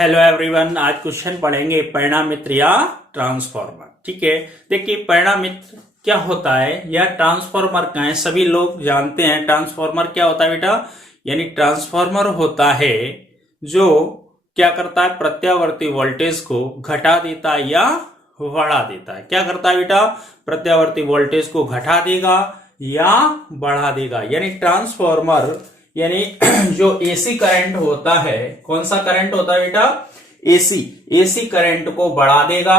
Hello everyone, आज question पढ़ेंगे परिणामित्र या ट्रांसफॉर्मर। ठीक है, देखिए परिणामित्र क्या होता है या ट्रांसफॉर्मर क्या है, सभी लोग जानते हैं। ट्रांसफॉर्मर क्या होता है बेटा, यानी ट्रांसफॉर्मर होता है जो क्या करता है, प्रत्यावर्ती वोल्टेज को घटा देता है या बढ़ा देता है। क्या करता है बेटा, प्रत्यावर्ती वोल्टेज को घटा देगा या बढ़ा देगा। यानी ट्रांसफॉर्मर यानी जो एसी करंट होता है, कौन सा करंट होता है बेटा, एसी करंट को बढ़ा देगा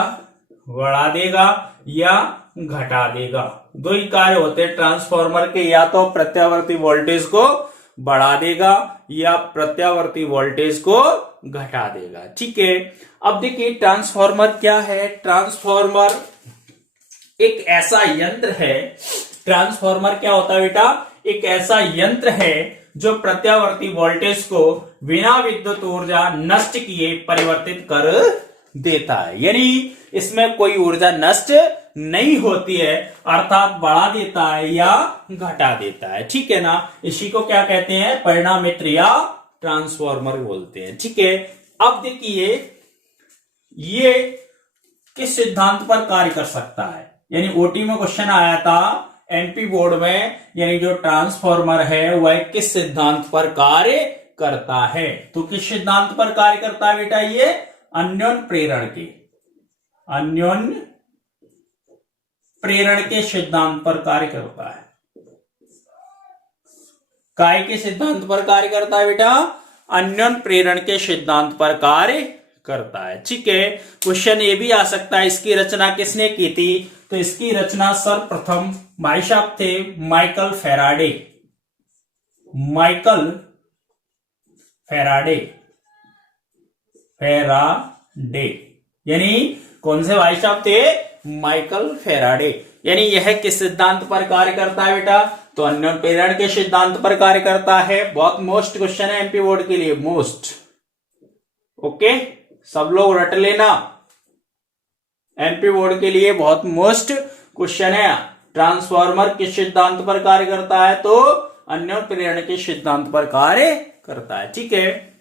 या घटा देगा। दो ही कार्य होते हैं ट्रांसफॉर्मर के, या तो प्रत्यावर्ती वोल्टेज को बढ़ा देगा या प्रत्यावर्ती वोल्टेज को घटा देगा। ठीक है, अब देखिए ट्रांसफॉर्मर क्या है। ट्रांसफॉर्मर एक ऐसा यंत्र है, ट्रांसफॉर्मर क्या होता है बेटा, एक ऐसा यंत्र है जो प्रत्यावर्ती वोल्टेज को बिना विद्युत ऊर्जा नष्ट किए परिवर्तित कर देता है। यानी इसमें कोई ऊर्जा नष्ट नहीं होती है, अर्थात बढ़ा देता है या घटा देता है। ठीक है ना, इसी को क्या कहते हैं, परिणामित्र या ट्रांसफॉर्मर बोलते हैं। ठीक है, अब देखिए ये किस सिद्धांत पर कार्य कर सकता है। यानी ओटी में क्वेश्चन आया था एमपी बोर्ड में, यानी जो ट्रांसफॉर्मर है वह किस सिद्धांत पर कार्य करता है। तो किस सिद्धांत पर कार्य करता है बेटा, ये अन्योन्य प्रेरण के सिद्धांत पर कार्य करता है। काय के सिद्धांत पर कार्य करता है बेटा, अन्योन्य प्रेरण के सिद्धांत पर कार्य करता है। ठीक है, क्वेश्चन ये भी आ सकता है इसकी रचना किसने की थी। तो इसकी रचना सर्वप्रथम भाई साहब थे माइकल फैराडे। यानी कौन से भाई साहब थे, माइकल फैराडे। यानी यह किस सिद्धांत पर कार्य करता है बेटा, तो अन्योन्य प्रेरण के सिद्धांत पर कार्य करता है। बहुत मोस्ट क्वेश्चन है एमपी बोर्ड के लिए, मोस्ट। ओके, सब लोग रट लेना, एमपी बोर्ड के लिए बहुत मोस्ट क्वेश्चन है। ट्रांसफॉर्मर किस सिद्धांत पर कार्य करता है, तो अन्योन्य प्रेरण के सिद्धांत पर कार्य करता है। ठीक है,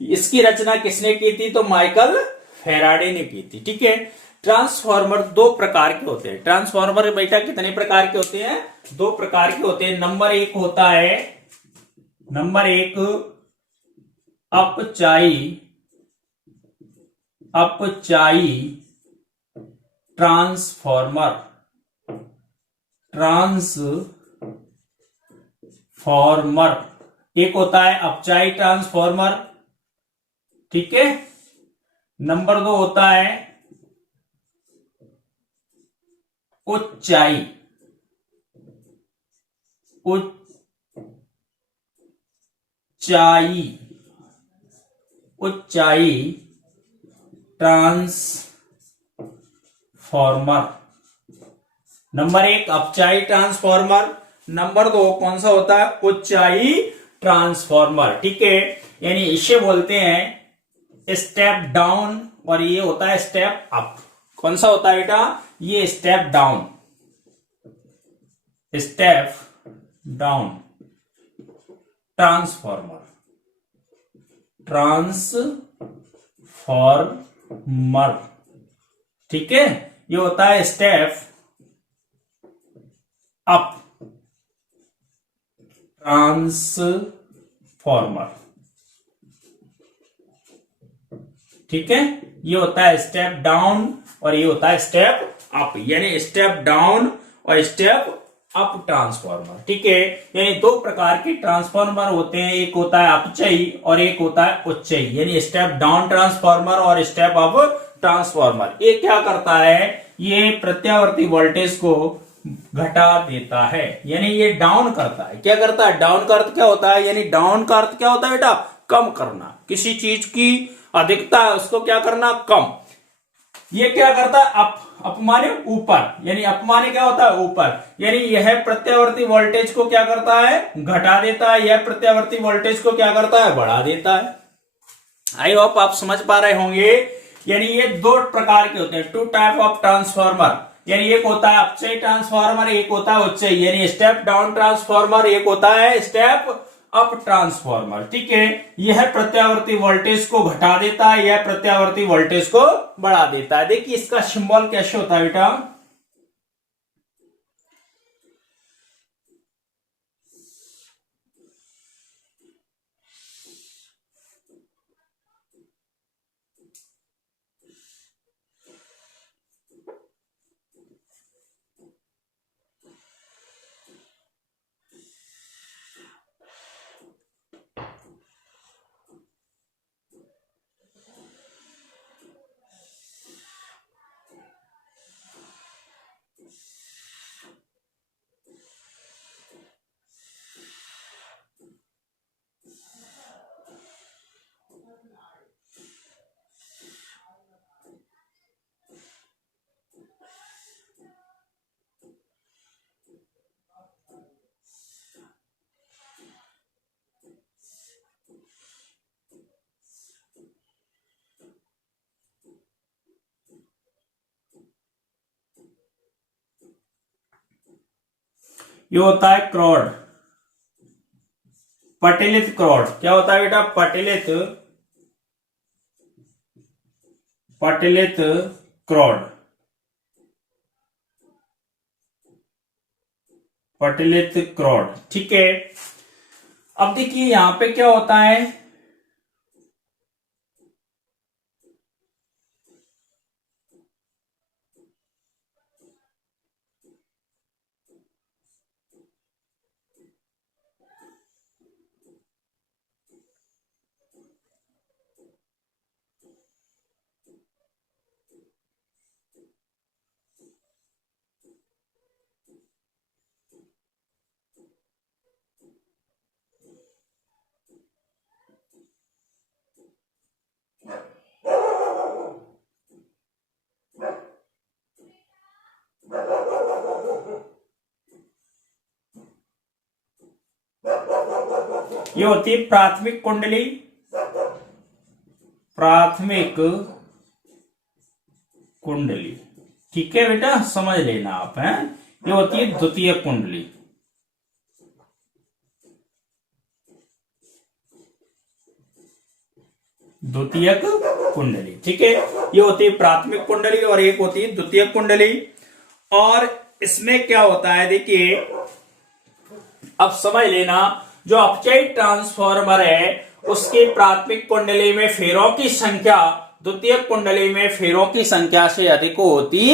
इसकी रचना किसने की थी, तो माइकल फैराडे ने की थी। ठीक है, ट्रांसफॉर्मर दो प्रकार के होते हैं। ट्रांसफॉर्मर बेटा कितने प्रकार के होते हैं, दो प्रकार के होते हैं। नंबर एक होता है, नंबर एक अपचाई ट्रांसफॉर्मर एक होता है अपचाई ट्रांसफॉर्मर। ठीक है, नंबर दो होता है उच्चाई ट्रांसफॉर्मर। नंबर एक अपचाई ट्रांसफॉर्मर, नंबर दो कौन सा होता है, उच्चाई ट्रांसफॉर्मर। ठीक है, यानी इसे बोलते हैं स्टेप डाउन और ये होता है स्टेप अप। कौन सा होता है बेटा, ये स्टेप डाउन ट्रांसफॉर्मर। ठीक है, ये होता है स्टेप अप ट्रांसफॉर्मर। ठीक है, ये होता है स्टेप डाउन और ये होता है स्टेप अप, यानी स्टेप डाउन और स्टेप अप ट्रांसफॉर्मर। ठीक है, यानी दो प्रकार के ट्रांसफॉर्मर होते हैं, एक होता है अपचयी और एक होता है उच्चयी, यानी स्टेप डाउन ट्रांसफॉर्मर और स्टेप अप ट्रांसफॉर्मर। ये क्या करता है, ये प्रत्यावर्ती वोल्टेज को घटा देता है, यानी ये डाउन करता है। क्या करता है, डाउन का अर्थ क्या होता है, यानी डाउन का अर्थ क्या होता है बेटा, कम करना। किसी चीज की अधिकता है उसको क्या करना, कम। ये क्या करता है, अप माने ऊपर, यानी अप माने क्या होता है, ऊपर। यानी यह प्रत्यावर्ती वोल्टेज को क्या करता है, घटा देता है, यह प्रत्यावर्ती वोल्टेज को क्या करता है, बढ़ा देता है। आई होप आप समझ पा रहे होंगे। यानी ये दो प्रकार के होते हैं, टू टाइप ऑफ ट्रांसफॉर्मर। यानी एक होता है अपचयी ट्रांसफॉर्मर, एक होता है उच्चयी, यानी स्टेप डाउन ट्रांसफॉर्मर, एक होता है स्टेप अप ट्रांसफॉर्मर। ठीक है, यह प्रत्यावर्ती वोल्टेज को घटा देता है, यह प्रत्यावर्ती वोल्टेज को बढ़ा देता है। देखिए इसका सिंबल कैसे होता है बेटा, ये होता है क्रॉड, पटेलित क्रॉड। क्या होता है बेटा, पटेलित क्रॉड, पटेलित क्रॉड। ठीक है, अब देखिए यहां पे क्या होता है, ये होती है प्राथमिक कुंडली, प्राथमिक कुंडली। ठीक है बेटा, समझ लेना आप हैं। ये होती है द्वितीय कुंडली, द्वितीयक कुंडली। ठीक है, ये होती है प्राथमिक कुंडली और एक होती है द्वितीय कुंडली। और इसमें क्या होता है, देखिए अब समझ लेना, जो अपचयी ट्रांसफॉर्मर है उसकी प्राथमिक कुंडली में फेरों की संख्या द्वितीय कुंडली में फेरों की संख्या से अधिक होती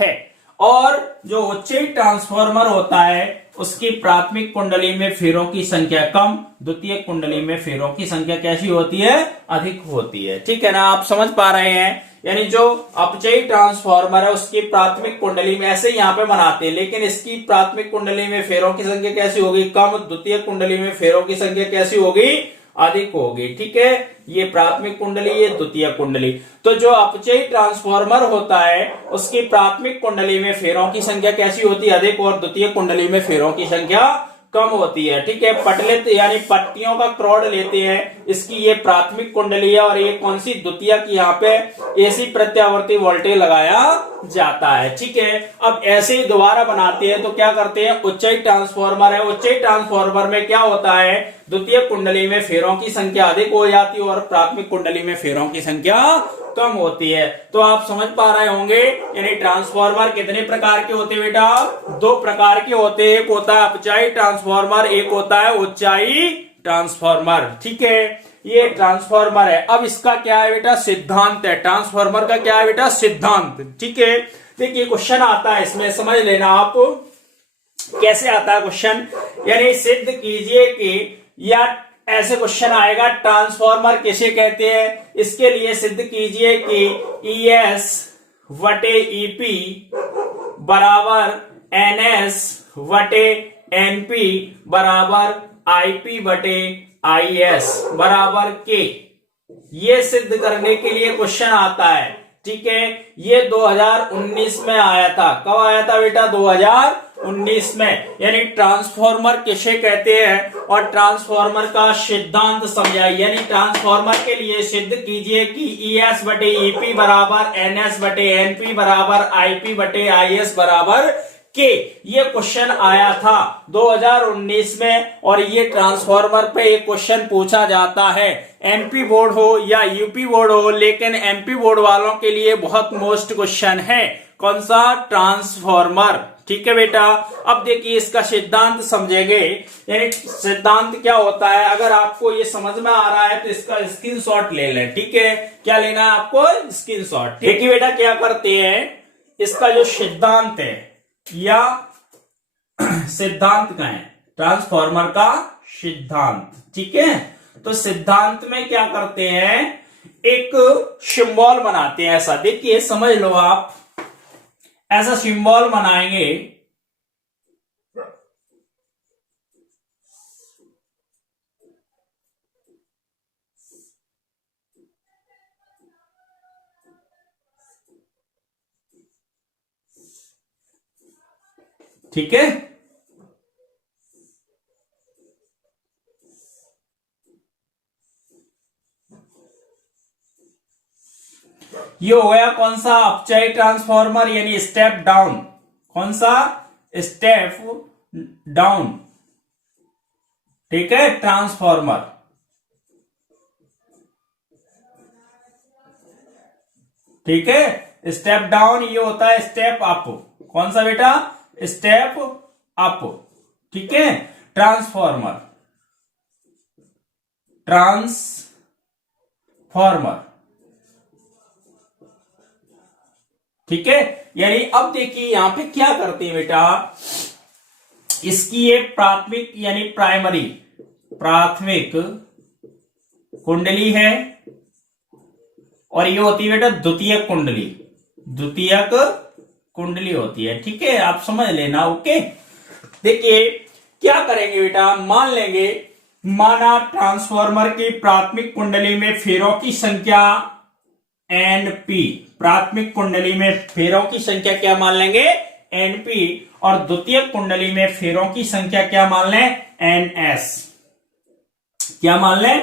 है, और जो उच्चयी ट्रांसफॉर्मर होता है उसकी प्राथमिक कुंडली में फेरों की संख्या कम, द्वितीय कुंडली में फेरों की संख्या कैसी होती है, अधिक होती है। ठीक है ना, आप समझ पा रहे हैं। यानी जो अपचयी ट्रांसफॉर्मर है उसकी प्राथमिक कुंडली में ऐसे यहाँ पे बनाते हैं, लेकिन इसकी प्राथमिक कुंडली में फेरों की संख्या कैसी होगी, कम, द्वितीय कुंडली में फेरों की संख्या कैसी होगी, अधिक होगी। ठीक है, ये प्राथमिक कुंडली, ये द्वितीय कुंडली। तो जो अपचयी ट्रांसफॉर्मर होता है उसकी प्राथमिक कुंडली में फेरों की संख्या कैसी होती है, अधिक, और द्वितीय कुंडली में फेरों की संख्या कम होती है। ठीक है, पटलित यानी पट्टियों का क्रॉड लेते हैं, इसकी ये प्राथमिक कुंडली है और ये कौन सी, द्वितीय की। यहाँ पे एसी प्रत्यावर्ती वोल्टेज लगाया जाता है। ठीक है, अब ऐसे ही दोबारा बनाते हैं तो क्या करते हैं, उच्चयी ट्रांसफॉर्मर है, उच्चयी ट्रांसफॉर्मर में क्या होता है, द्वितीय कुंडली में फेरों की संख्या अधिक हो जाती है और प्राथमिक कुंडली में फेरों की संख्या कम होती है। तो आप समझ पा रहे होंगे, यानी ट्रांसफॉर्मर कितने प्रकार के होते हैं बेटा, दो प्रकार के होते हैं। एक होता है अपचयी ट्रांसफॉर्मर, एक होता है उच्चयी ट्रांसफॉर्मर। ठीक है, ये ट्रांसफॉर्मर है। अब इसका क्या है बेटा, सिद्धांत है। ट्रांसफॉर्मर का क्या है बेटा, सिद्धांत। ठीक है, देखिए क्वेश्चन आता है इसमें, समझ लेना आप कैसे आता है क्वेश्चन। यानी सिद्ध कीजिए कि, या ऐसे क्वेश्चन आएगा, ट्रांसफॉर्मर किसे कहते हैं, इसके लिए सिद्ध कीजिए कि ES वटे EP बराबर NS वटे NP बराबर IP बटे IS बराबर K। ये सिद्ध करने के लिए क्वेश्चन आता है। ठीक है, ये 2019 में आया था। कब आया था बेटा, 2019 में। यानी ट्रांसफॉर्मर किसे कहते हैं और ट्रांसफॉर्मर का सिद्धांत समझाइए। यानी ट्रांसफॉर्मर के लिए सिद्ध कीजिए कि ES बटे EP बराबर NS बटे NP बराबर IP बटे IS बराबर कि ये क्वेश्चन आया था 2019 में और ये ट्रांसफार्मर पे ये क्वेश्चन पूछा जाता है, एमपी बोर्ड हो या यूपी बोर्ड हो, लेकिन एमपी बोर्ड वालों के लिए बहुत मोस्ट क्वेश्चन है। कौन सा? ट्रांसफार्मर। ठीक है बेटा, अब देखिए इसका सिद्धांत समझेंगे। यानी सिद्धांत क्या होता है, अगर आपको ये समझ में आ रहा है तो इसका स्क्रीनशॉट ले लें। ठीक है, क्या लेना है आपको? स्क्रीनशॉट। देखिए बेटा क्या करते हैं, इसका जो सिद्धांत है या सिद्धांत का है, ट्रांसफार्मर का सिद्धांत। ठीक है, तो सिद्धांत में क्या करते हैं, एक सिंबल बनाते हैं ऐसा। देखिए समझ लो आप, ऐसा सिंबल बनाएंगे। ठीक है, ये हो गया कौन सा? अपचाई ट्रांसफार्मर यानी स्टेप डाउन। कौन सा? Step down. ठीक है, ट्रांसफार्मर। ठीक है, स्टेप डाउन ये होता है स्टेप अप। कौन सा बेटा? Step up. ठीक है, ट्रांसफार्मर, ट्रांसफार्मर। ठीक है, यानी अब देखिए यहां पे क्या करते हैं बेटा, इसकी ये प्राथमिक यानी प्राइमरी, प्राथमिक कुंडली है और ये होती है बेटा द्वितीयक कुंडली, द्वितीयक कुंडली होती है। ठीक है, आप समझ लेना। ओके, देखिए क्या करेंगे बेटा, मान लेंगे, माना ट्रांसफार्मर की प्राथमिक कुंडली में फेरों की संख्या एनपी, प्राथमिक कुंडली में फेरों की संख्या क्या मान लेंगे? एनपी, और द्वितीयक कुंडली में फेरों की संख्या क्या मान लें? एनएस। क्या मान लें?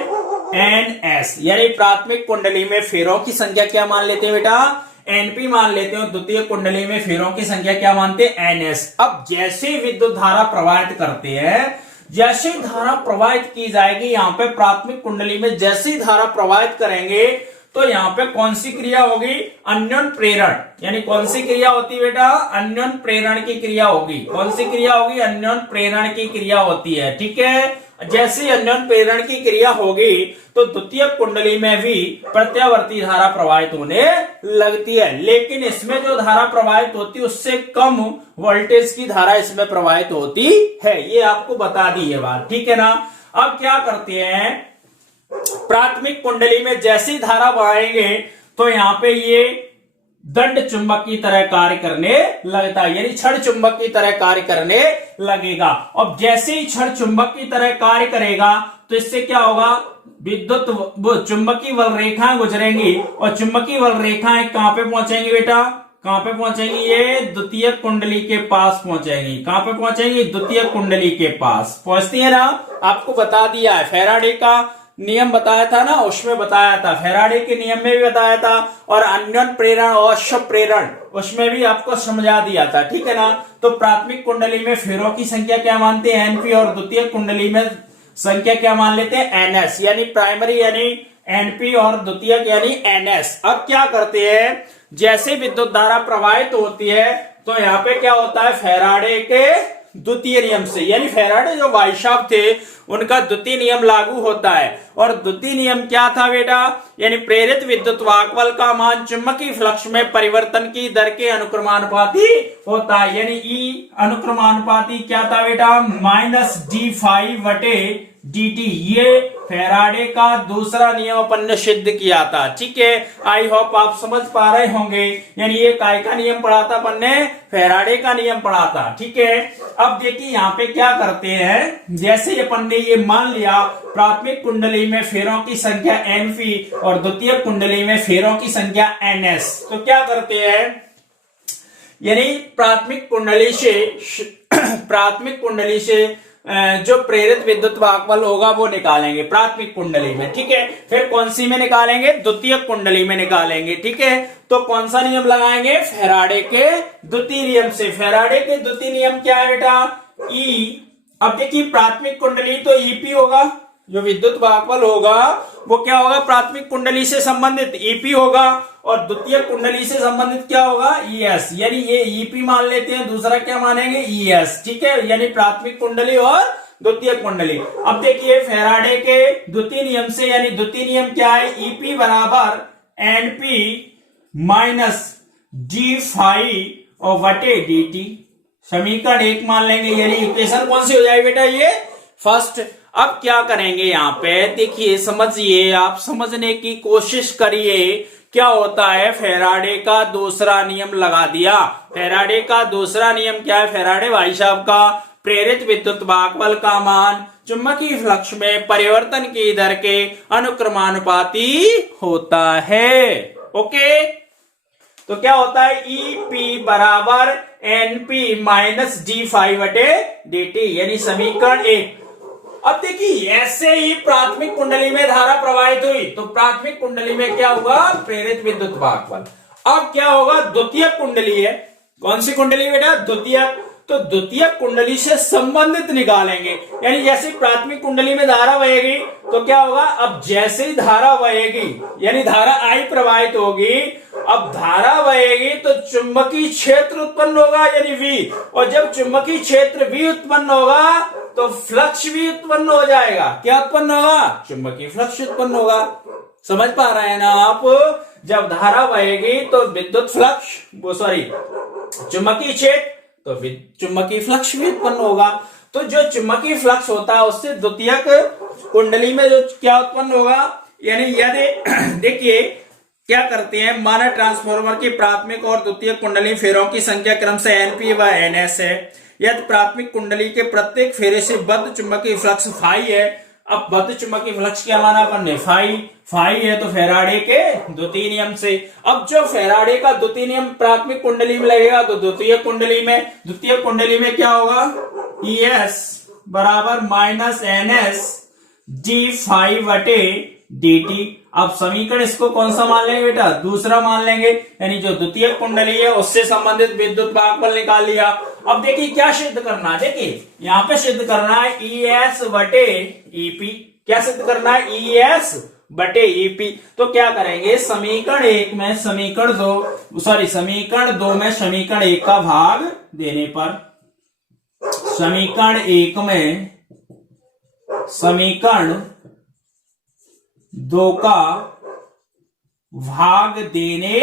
एनएस। यानी प्राथमिक कुंडली में फेरों की संख्या क्या मान लेते हैं बेटा? एनपी मान लेते हैं, और द्वितीय कुंडली में फेरों की संख्या क्या मानते हैं? एनएस। अब जैसे विद्युत धारा प्रवाहित करते हैं, जैसे धारा प्रवाहित की जाएगी यहां पे प्राथमिक कुंडली में, जैसी धारा प्रवाहित करेंगे तो यहां पे कौन सी क्रिया होगी? अन्योन प्रेरण। यानी कौन सी क्रिया होती है बेटा? अन्योन प्रेरण की क्रिया होगी। कौन सी क्रिया होगी? अन्योन प्रेरण की क्रिया होती है। ठीक है, जैसे अन्योन प्रेरण की क्रिया होगी तो द्वितीय कुंडली में भी प्रत्यावर्ती धारा प्रवाहित होने लगती है, लेकिन इसमें जो धारा प्रवाहित होती है उससे कम वोल्टेज की धारा इसमें प्रवाहित होती है। ये आपको बता दी है बात। ठीक है ना। अब क्या करते हैं, प्राथमिक कुंडली में जैसी धारा बहाएंगे तो यहां पे ये दंड चुंबक की तरह कार्य करने लगता है, यानी क्षण चुंबक की तरह कार्य करने लगेगा। और जैसे ही क्षण चुंबक की तरह कार्य करेगा तो इससे क्या होगा? विद्युत चुंबकीय बल रेखाएं गुजरेंगी, और चुंबकीय बल रेखाएं कहां पे पहुंचेंगी बेटा? कहां पे पहुंचेंगी? ये द्वितीय कुंडली के पास पहुंचेंगी। कहां पे पहुंचेंगी? द्वितीय कुंडली के पास पहुंचती है ना। आपको बता दिया है, फैराडे का नियम बताया था ना, उसमें बताया था, फैराडे के नियम में भी बताया था, और अन्योन प्रेरण और अश्व प्रेरण उसमें भी आपको समझा दिया था। ठीक है ना। तो प्राथमिक कुंडली में फेरों की संख्या क्या मानते हैं? एनपी, और द्वितीय कुंडली में संख्या क्या मान लेते हैं? एनएस। यानी प्राइमरी यानी एनपी और द्वितीयक यानी एनएस। अब क्या करते हैं, जैसे विद्युत धारा प्रवाहित होती है तो यहाँ पे क्या होता है, फैराडे के द्वितीय नियम से, यानी फैराडे जो भाई साहब थे उनका द्वितीय नियम लागू होता है। और द्वितीय नियम क्या था बेटा? यानी प्रेरित विद्युत वाहक बल का मान चुंबकीय फ्लक्स में परिवर्तन की दर के अनुक्रमानुपाती होता है। यानी ई अनुक्रमानुपाती क्या था बेटा? -d∅/dt। ये फैराडे का दूसरा नियम अपन ने सिद्ध किया था। ठीक है, आई होप आप समझ पा रहे होंगे। यानी ये काय का नियम पढ़ा था अपन ने? फैराडे का नियम पढ़ा था। ठीक है, अब देखिए यहाँ पे क्या करते हैं, जैसे अपन ने ये मान लिया प्राथमिक कुंडली में फेरों की संख्या एनपी और द्वितीय कुंडली में फेरों की संख्या एनएस, तो क्या करते हैं, यानी प्राथमिक कुंडली से जो प्रेरित विद्युत भागफल होगा वो निकालेंगे प्राथमिक कुंडली में, ठीक है। फिर कौन सी में निकालेंगे? द्वितीयक कुंडली में निकालेंगे, ठीक है। तो कौन सा नियम लगाएंगे? फैराडे के द्वितीय नियम से। फैराडे के द्वितीय नियम क्या है बेटा? ई। अब देखिए प्राथमिक कुंडली तो ईपी होगा, जो विद्युत भागफल होगा वो क्या होगा? प्राथमिक कुंडली से संबंधित ईपी होगा, और द्वितीय कुंडली से संबंधित क्या होगा? ईएस। यानी ये ईपी मान लेते हैं, दूसरा क्या मानेंगे? ईएस, ठीक है। यानी प्राथमिक कुंडली और द्वितीय कुंडली। अब देखिए फैराडे के द्वितीय नियम से, यानी द्वितीय नियम क्या है? ईपी बराबर एनपी माइनस जी फाइव और वटे डी। समीकरण 1 मान लेंगे, यानी इक्वेशन कौन सी हो जाएगी बेटा? ये फर्स्ट। अब क्या करेंगे यहाँ पे? देखिए समझिए, आप समझने की कोशिश करिए क्या होता है। फैराडे का दूसरा नियम लगा दिया। फैराडे का दूसरा नियम क्या है? फैराडे भाई साहब का प्रेरित विद्युत भागफल का मान चुंबकीय फ्लक्स में परिवर्तन की दर के अनुक्रमानुपाती होता है। ओके, तो क्या होता है? ईपी बराबर एनपी माइनस डी फाइव बटे डी टी, यानी समीकरण 1। अब देखिए ऐसे ही प्राथमिक कुंडली में धारा प्रवाहित हुई, तो प्राथमिक कुंडली में क्या होगा? प्रेरित विद्युत भागफल। अब क्या होगा? द्वितीय कुंडली है। कौन सी कुंडली बेटा? द्वितीय। तो द्वितीय कुंडली से संबंधित निकालेंगे, यानी जैसे प्राथमिक कुंडली में धारा बहेगी तो क्या होगा? अब जैसे ही धारा बहेगी, यानी धारा आई प्रवाहित होगी, अब धारा बहेगी तो चुंबकीय क्षेत्र उत्पन्न होगा, यानी V। और जब चुंबकीय क्षेत्र V उत्पन्न होगा तो फ्लक्स भी उत्पन्न हो जाएगा। क्या उत्पन्न होगा? चुंबकीय फ्लक्स उत्पन्न होगा। समझ पा रहे हैं ना आप? जब धारा बहेगी तो विद्युत फ्लक्स, चुंबकीय क्षेत्र, तो चुंबकीय फ्लक्स भी उत्पन्न होगा। तो जो चुंबकीय फ्लक्स होता है उससे द्वितीयक कुंडली में जो क्या उत्पन्न होगा, यानी यदि देखिए क्या करते हैं, माना ट्रांसफार्मर की प्राथमिक और द्वितीय कुंडली फेरों की संख्या क्रमशः एनपी व एनएस है। यदि प्राथमिक कुंडली के प्रत्येक फेरे से बद्ध चुंबकीय फ्लक्स फाई है। अब बद्ध चुंबकीय फ्लक्स क्या माना अपन ने? फाई है, तो फैराडे के द्वितीय नियम से। अब जो फैराडे का द्वितीय नियम प्राथमिक कुंडली में लगेगा तो द्वितीय कुंडली में क्या होगा? ईएस बराबर माइनस एनएस जी फाइव बटे डी। अब समीकरण इसको कौन सा मान लेंगे बेटा? दूसरा मान लेंगे, यानी जो द्वितीय कुंडली है उससे संबंधित विद्युत भागफल निकाल लिया। अब देखिए क्या सिद्ध करना है, देखिए यहाँ पे सिद्ध करना है ईएस बटे ईपी। क्या सिद्ध करना है? ईएस बटे ईपी। तो क्या करेंगे? समीकरण 1 में समीकरण 2 में समीकरण 1 का भाग देने पर, समीकरण 1 में समीकरण 2 का भाग देने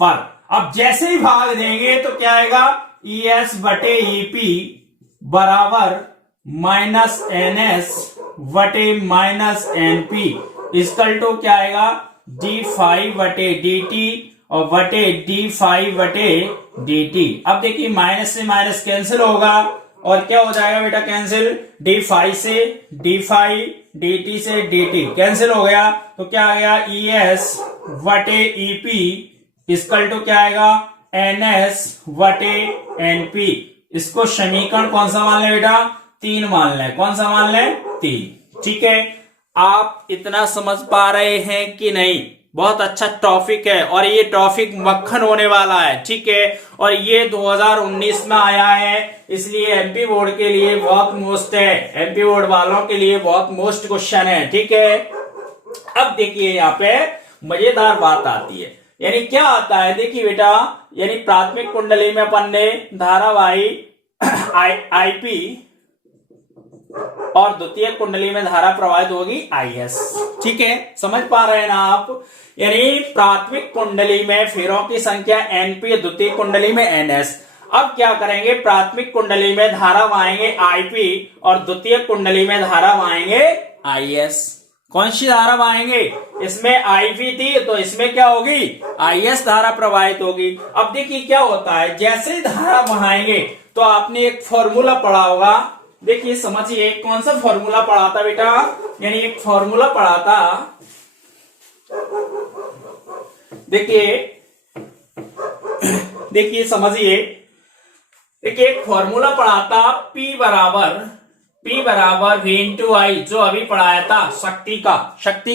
पर, अब जैसे ही भाग देंगे तो क्या आएगा? ईएस बटे ईपी बराबर माइनस एनएस बटे माइनस एनपी इसकल टू क्या आएगा? डी फाइव बटे डी टी और बटे डी फाइव बटे डी टी। अब देखिए माइनस से माइनस कैंसिल होगा और क्या हो जाएगा बेटा? कैंसिल। डी फाइव से डी फाइव, डी टी से डी टी कैंसिल हो गया, तो क्या आ गया? ई एस वटे ईपी इसकल टू क्या आएगा? एन एस वटे एनपी। इसको समीकरण कौन सा मान ले बेटा? 3 मान ले। कौन सा मान ले? 3। ठीक है, आप इतना समझ पा रहे हैं कि नहीं? बहुत अच्छा टॉपिक है और ये टॉपिक मक्खन होने वाला है। ठीक है, और ये 2019 में आया है, इसलिए एमपी बोर्ड के लिए बहुत मोस्ट है, एमपी बोर्ड वालों के लिए बहुत मोस्ट क्वेश्चन है। ठीक है, अब देखिए यहाँ पे मजेदार बात आती है, यानी क्या आता है? देखिए बेटा, यानी प्राथमिक कुंडली में अपन ने धारावाही आईपी और द्वितीय कुंडली में धारा प्रवाहित होगी आईएस। ठीक है, समझ पा रहे हैं ना आप? यानी प्राथमिक कुंडली में फेरों की संख्या एनपी, द्वितीय कुंडली में एनएस। अब क्या करेंगे? प्राथमिक कुंडली में धारा वाएंगे आईपी और द्वितीय कुंडली में धारा वाएंगे आईएस। कौन सी धारा वाएंगे? इसमें आईपी थी तो इसमें क्या होगी? आईएस धारा प्रवाहित होगी। अब देखिए क्या होता है, जैसे ही धारा बहाएंगे तो आपने एक फॉर्मूला पढ़ा होगा। देखिए समझिए, कौन सा फॉर्मूला पढ़ा था बेटा? यानी एक फॉर्मूला पढ़ा था, देखिए समझिए, देखिए एक फॉर्मूला पढ़ा था, P बराबर P बराबर V इंटू आई, जो अभी पढ़ाया था शक्ति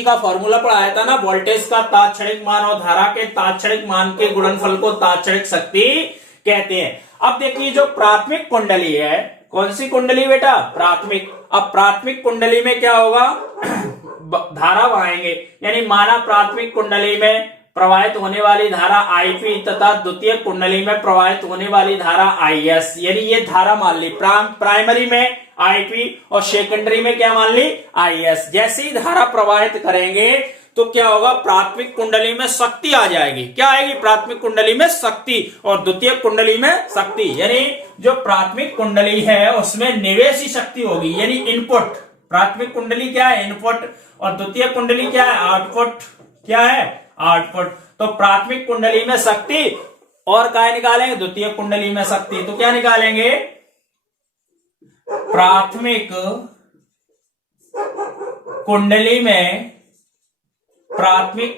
का फॉर्मूला पढ़ाया था ना, वोल्टेज का तात्क्षणिक मान और धारा के तात्क्षणिक मान के गुणनफल को तात्क्षणिक शक्ति कहते हैं। अब देखिए जो प्राथमिक कुंडली है, कौन सी कुंडली बेटा? प्राथमिक। अब प्राथमिक कुंडली में क्या होगा? धारा बहाएंगे, यानी माना प्राथमिक कुंडली में प्रवाहित होने वाली धारा आईपी तथा द्वितीय कुंडली में प्रवाहित होने वाली धारा आईएस, यानी ये धारा मान ली प्राइमरी में आईपी और सेकेंडरी में क्या मान ली? आईएस। जैसे ही धारा प्रवाहित करेंगे तो क्या होगा? प्राथमिक कुंडली में शक्ति आ जाएगी। क्या आएगी? प्राथमिक कुंडली में शक्ति और द्वितीय कुंडली में शक्ति, यानी जो प्राथमिक कुंडली है उसमें निवेशी शक्ति होगी, यानी इनपुट। प्राथमिक कुंडली क्या है? इनपुट, और द्वितीय कुंडली क्या है? आउटपुट। क्या है? आउटपुट। तो प्राथमिक कुंडली में शक्ति और क्या निकालेंगे? द्वितीय कुंडली में शक्ति। तो क्या निकालेंगे? प्राथमिक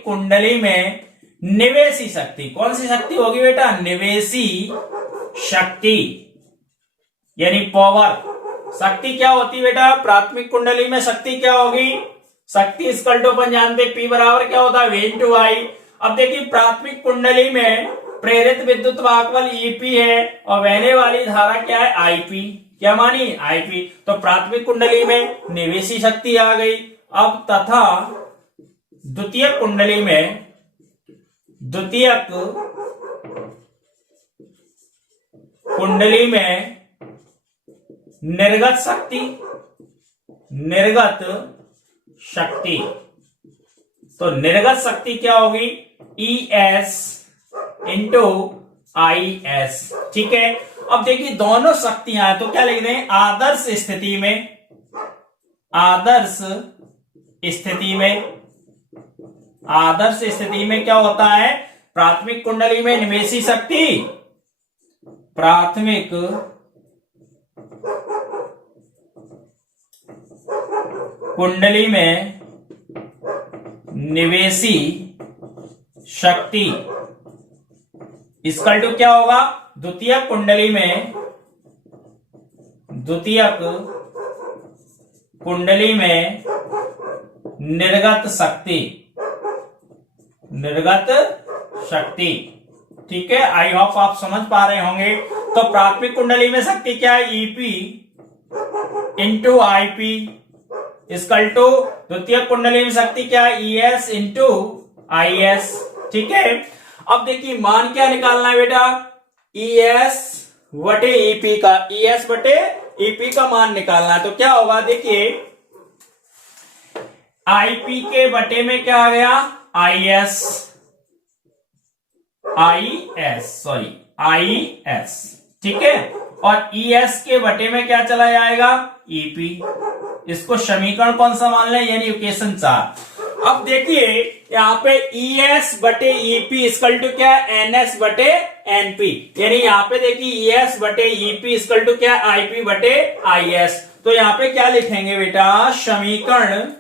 कुंडली में निवेशी शक्ति। कौन सी शक्ति होगी बेटा? निवेशी शक्ति, यानी पावर। शक्ति क्या होती है बेटा? प्राथमिक कुंडली में शक्ति क्या होगी? शक्ति इक्वल टू अपन जानते P बराबर क्या होता है? V इंटू आई। अब देखिए प्राथमिक कुंडली में प्रेरित विद्युत वाहक बल ईपी है और बहने वाली धारा क्या है? आईपी। क्या मानी? आईपी। तो प्राथमिक कुंडली में निवेशी शक्ति आ गई। अब तथा द्वितीय कुंडली में निर्गत शक्ति। तो निर्गत शक्ति क्या होगी? ES into IS। ठीक है। अब देखिए दोनों शक्तियां हैं तो क्या लिख दें? आदर्श स्थिति में क्या होता है? प्राथमिक कुंडली में निवेशी शक्ति, प्राथमिक कुंडली में निवेशी शक्ति इक्वल टू क्या होगा? द्वितीय कुंडली में निर्गत शक्ति। ठीक है, आई होप आप समझ पा रहे होंगे। तो प्राथमिक कुंडली में शक्ति क्या है? EP into IP equal to द्वितीय कुंडली में शक्ति क्या है? ES into IS। ठीक है। अब देखिए मान क्या निकालना है बेटा? ES बटे EP का मान निकालना है। तो क्या होगा? देखिए IP के बटे में क्या आ गया? IS। ठीक है। और ES के बटे में क्या चला जाएगा? EP। इसको समीकरण कौन सा मान लें? यानी इक्वेशन 4। अब देखिए यहाँ पे ES बटे EP इक्वल टू क्या? NS बटे NP। यानी यहाँ पे देखिए ES बटे EP इक्वल टू क्या? IP बटे IS। तो यहाँ पे क्या लिखेंगे बेटा? समीकरण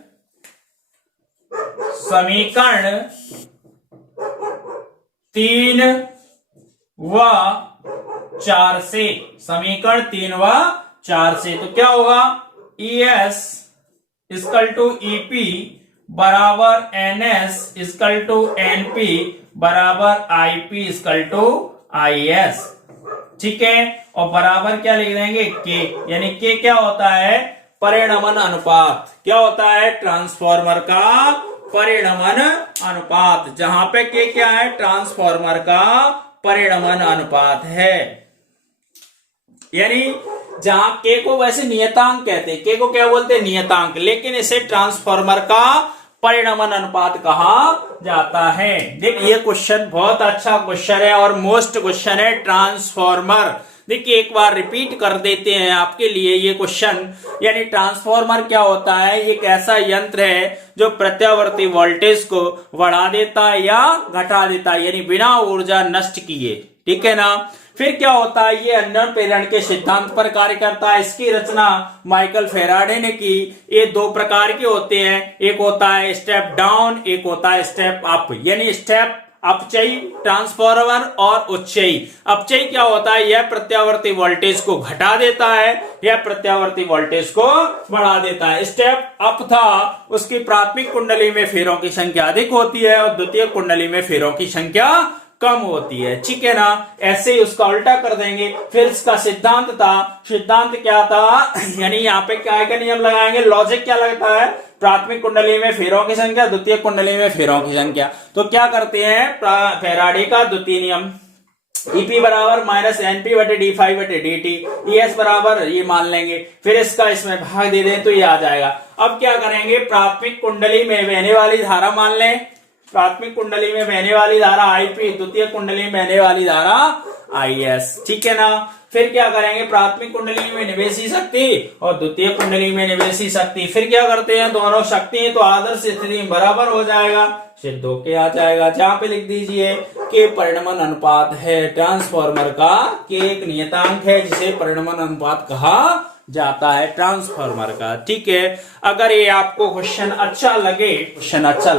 3 व 4 से। समीकरण 3 व 4 से तो क्या होगा? ES इक्वल टू EP बराबर NS इक्वल टू NP बराबर IP इक्वल टू IS। ठीक है। और बराबर क्या लिख देंगे? K। यानी K क्या होता है? परिणमन अनुपात। क्या होता है? ट्रांसफार्मर का परिणमन अनुपात। जहां पे K क्या है? ट्रांसफार्मर का परिणमन अनुपात है। यानी जहां K को वैसे नियतांक कहते हैं, K को क्या बोलते हैं? नियतांक, लेकिन इसे ट्रांसफार्मर का परिणमन अनुपात कहा जाता है। देखिए ये क्वेश्चन बहुत अच्छा क्वेश्चन है और मोस्ट क्वेश्चन है ट्रांसफार्मर। देखिए एक बार रिपीट कर देते हैं आपके लिए ये क्वेश्चन। यानी ट्रांसफार्मर क्या होता है? एक ऐसा यंत्र है जो प्रत्यावर्ती वोल्टेज को बढ़ा देता है या घटा देता है, यानी बिना ऊर्जा नष्ट किए। ठीक है ना। फिर क्या होता है? ये अंदर प्रेरण के सिद्धांत पर कार्य करता है। इसकी रचना माइकल फेराडे ने की। ये दो प्रकार के होते हैं, एक होता है स्टेप डाउन, एक होता है स्टेप अप। यानी स्टेप अपचयी ट्रांसफार्मर और उच्चयी। अपचयी क्या होता है, यह प्रत्यावर्ती वोल्टेज को घटा देता है, यह प्रत्यावर्ती वोल्टेज को बढ़ा देता है। स्टेप अप था, उसकी प्राथमिक कुंडली में फेरों की संख्या अधिक होती है और द्वितीय कुंडली में फेरों की संख्या कम होती है, ठीक है ना। ऐसे ही उसका उल्टा कर देंगे। फिर इसका सिद्धांत था, सिद्धांत क्या था, यानी यहाँ पे क्या का नियम लगाएंगे, लॉजिक क्या लगता है, प्राथमिक कुंडली में फेरों की संख्या, द्वितीय कुंडली में फेरों की संख्या। तो क्या करते हैं, फैराडे का द्वितीय नियम, ईपी बराबर माइनस एनपी बटे डी फाइव बटे डी टी, ईएस बराबर ये मान लेंगे, फिर इसका इसमें भाग दे दें तो ये आ जाएगा। अब क्या करेंगे, प्राथमिक कुंडली में बहने वाली धारा मान लें, प्राथमिक कुंडली में बहने वाली धारा आईपी, द्वितीय कुंडली में बहने वाली धारा आईएस, ठीक है ना। फिर क्या करेंगे, प्राथमिक कुंडली में निवेशी शक्ति और द्वितीय कुंडली में निवेशी शक्ति, फिर क्या करते हैं, दोनों शक्ति तो आदर्श स्थिति में बराबर हो जाएगा, सिद्ध होके आ जाएगा। जहां पे लिख दीजिए के परिणमन अनुपात है ट्रांसफार्मर का, के एक नियतांक है जिसे परिणमन अनुपात कहा जाता है ट्रांसफार्मर का, ठीक है। अगर ये आपको क्वेश्चन अच्छा लगे, क्वेश्चन अच्छा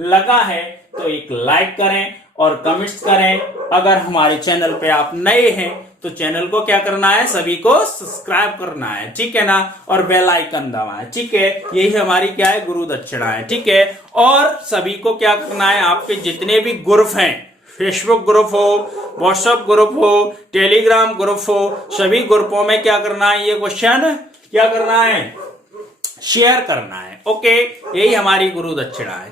लगा है तो एक लाइक करें और कमेंट्स करें। अगर हमारे चैनल पे आप नए हैं तो चैनल को क्या करना है, सभी को सब्सक्राइब करना है, ठीक है ना, और बेल आइकन दबाएं, ठीक है। यही हमारी क्या है, गुरु दक्षिणा है, ठीक है। और सभी को क्या करना है, आपके जितने भी ग्रुप हैं, फेसबुक ग्रुप हो, व्हाट्सएप ग्रुप हो, टेलीग्राम ग्रुप हो, सभी ग्रुपों में क्या करना है, ये क्वेश्चन क्या करना है, शेयर करना है, ओके। यही हमारी गुरु दक्षिणा है।